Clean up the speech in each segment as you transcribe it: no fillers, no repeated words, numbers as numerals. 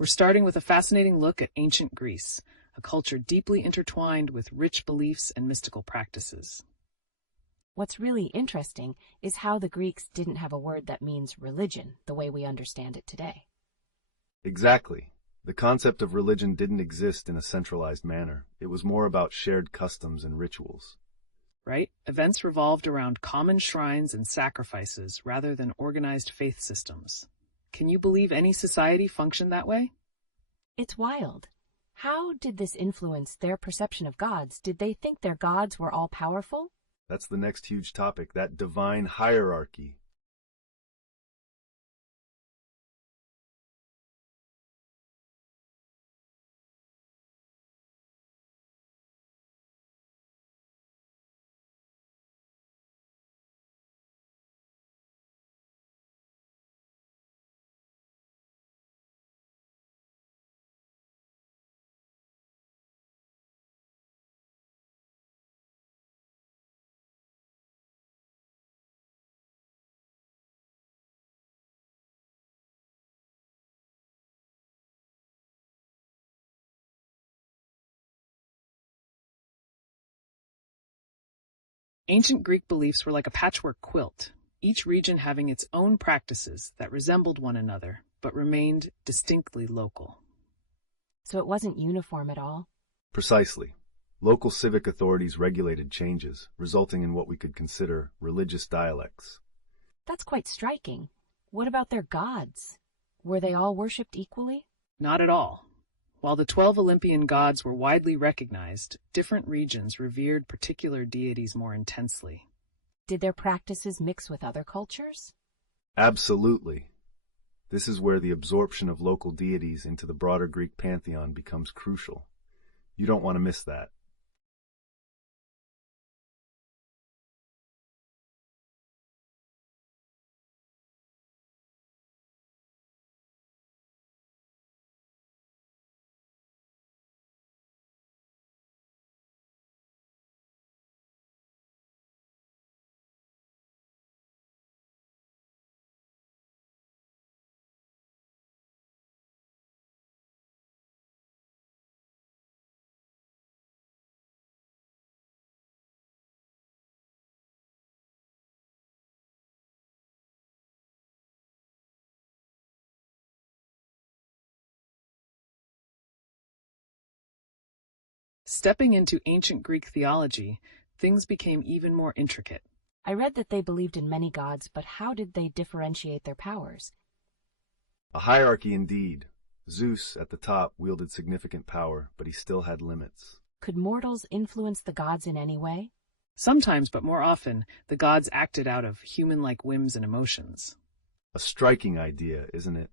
We're starting with a fascinating look at ancient Greece, a culture deeply intertwined with rich beliefs and mystical practices. What's really interesting is how the Greeks didn't have a word that means religion the way we understand it today. Exactly. The concept of religion didn't exist in a centralized manner. It was more about shared customs and rituals. Right? Events revolved around common shrines and sacrifices rather than organized faith systems. Can you believe any society functioned that way? It's wild. How did this influence their perception of gods? Did they think their gods were all-powerful? That's the next huge topic, that divine hierarchy. Ancient Greek beliefs were like a patchwork quilt, each region having its own practices that resembled one another, but remained distinctly local. So it wasn't uniform at all? Precisely. Local civic authorities regulated changes, resulting in what we could consider religious dialects. That's quite striking. What about their gods? Were they all worshipped equally? Not at all. While the 12 Olympian gods were widely recognized, different regions revered particular deities more intensely. Did their practices mix with other cultures? Absolutely. This is where the absorption of local deities into the broader Greek pantheon becomes crucial. You don't want to miss that. Stepping into ancient Greek theology, things became even more intricate. I read that they believed in many gods, but how did they differentiate their powers? A hierarchy indeed. Zeus, at the top, wielded significant power, but he still had limits. Could mortals influence the gods in any way? Sometimes, but more often, the gods acted out of human-like whims and emotions. A striking idea, isn't it?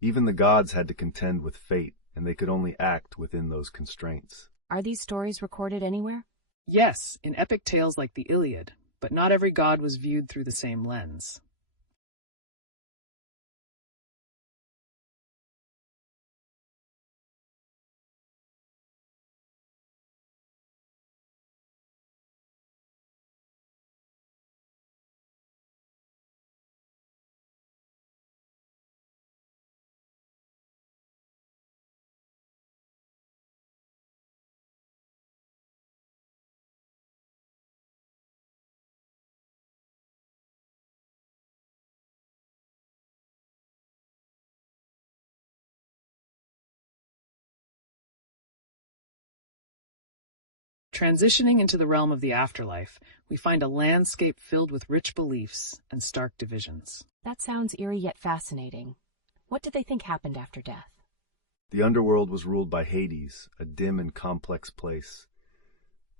Even the gods had to contend with fate, and they could only act within those constraints. Are these stories recorded anywhere? Yes, in epic tales like the Iliad, but not every god was viewed through the same lens. Transitioning into the realm of the afterlife, we find a landscape filled with rich beliefs and stark divisions. That sounds eerie yet fascinating. What did they think happened after death? The underworld was ruled by Hades, a dim and complex place.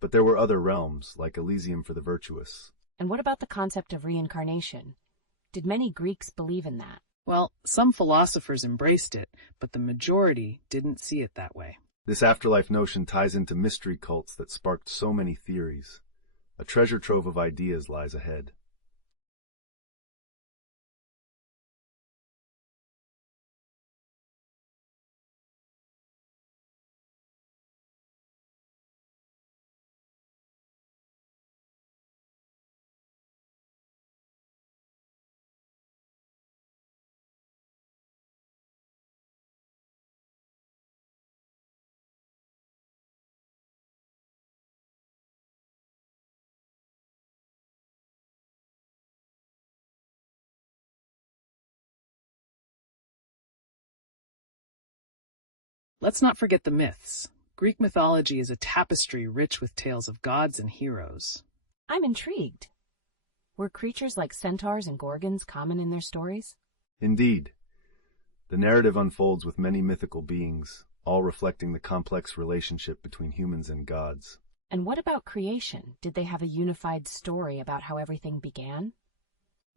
But there were other realms, like Elysium for the virtuous. And what about the concept of reincarnation? Did many Greeks believe in that? Well, some philosophers embraced it, but the majority didn't see it that way. This afterlife notion ties into mystery cults that sparked so many theories. A treasure trove of ideas lies ahead. Let's not forget the myths. Greek mythology is a tapestry rich with tales of gods and heroes. I'm intrigued. Were creatures like centaurs and gorgons common in their stories? Indeed. The narrative unfolds with many mythical beings, all reflecting the complex relationship between humans and gods. And what about creation? Did they have a unified story about how everything began?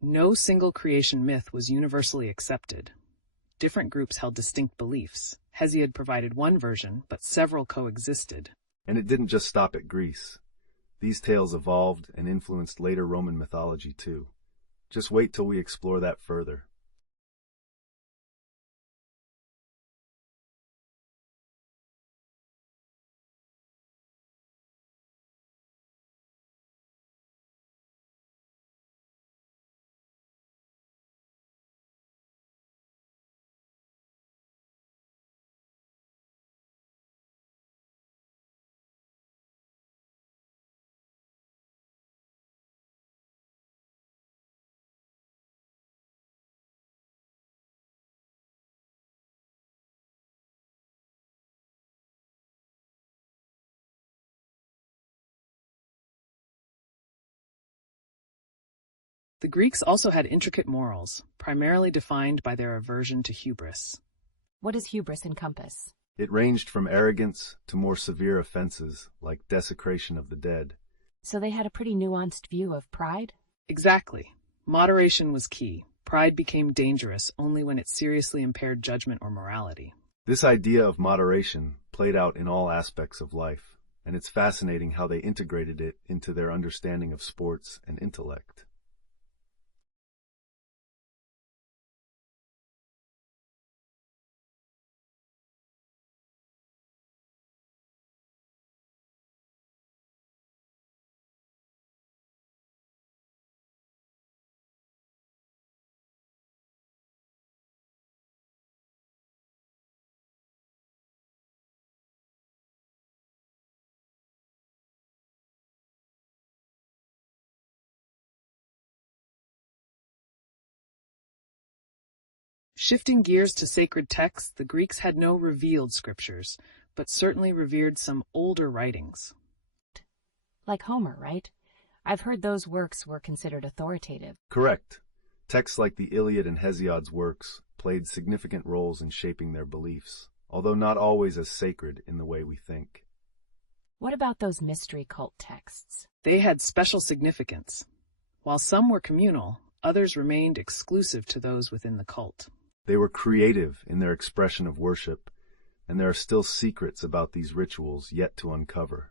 No single creation myth was universally accepted. Different groups held distinct beliefs. Hesiod provided one version, but several coexisted. And it didn't just stop at Greece. These tales evolved and influenced later Roman mythology too. Just wait till we explore that further. The Greeks also had intricate morals, primarily defined by their aversion to hubris. What does hubris encompass? It ranged from arrogance to more severe offenses, like desecration of the dead. So they had a pretty nuanced view of pride? Exactly. Moderation was key. Pride became dangerous only when it seriously impaired judgment or morality. This idea of moderation played out in all aspects of life, and it's fascinating how they integrated it into their understanding of sports and intellect. Shifting gears to sacred texts, the Greeks had no revealed scriptures, but certainly revered some older writings. Like Homer, right? I've heard those works were considered authoritative. Correct. Texts like the Iliad and Hesiod's works played significant roles in shaping their beliefs, although not always as sacred in the way we think. What about those mystery cult texts? They had special significance. While some were communal, others remained exclusive to those within the cult. They were creative in their expression of worship, and there are still secrets about these rituals yet to uncover.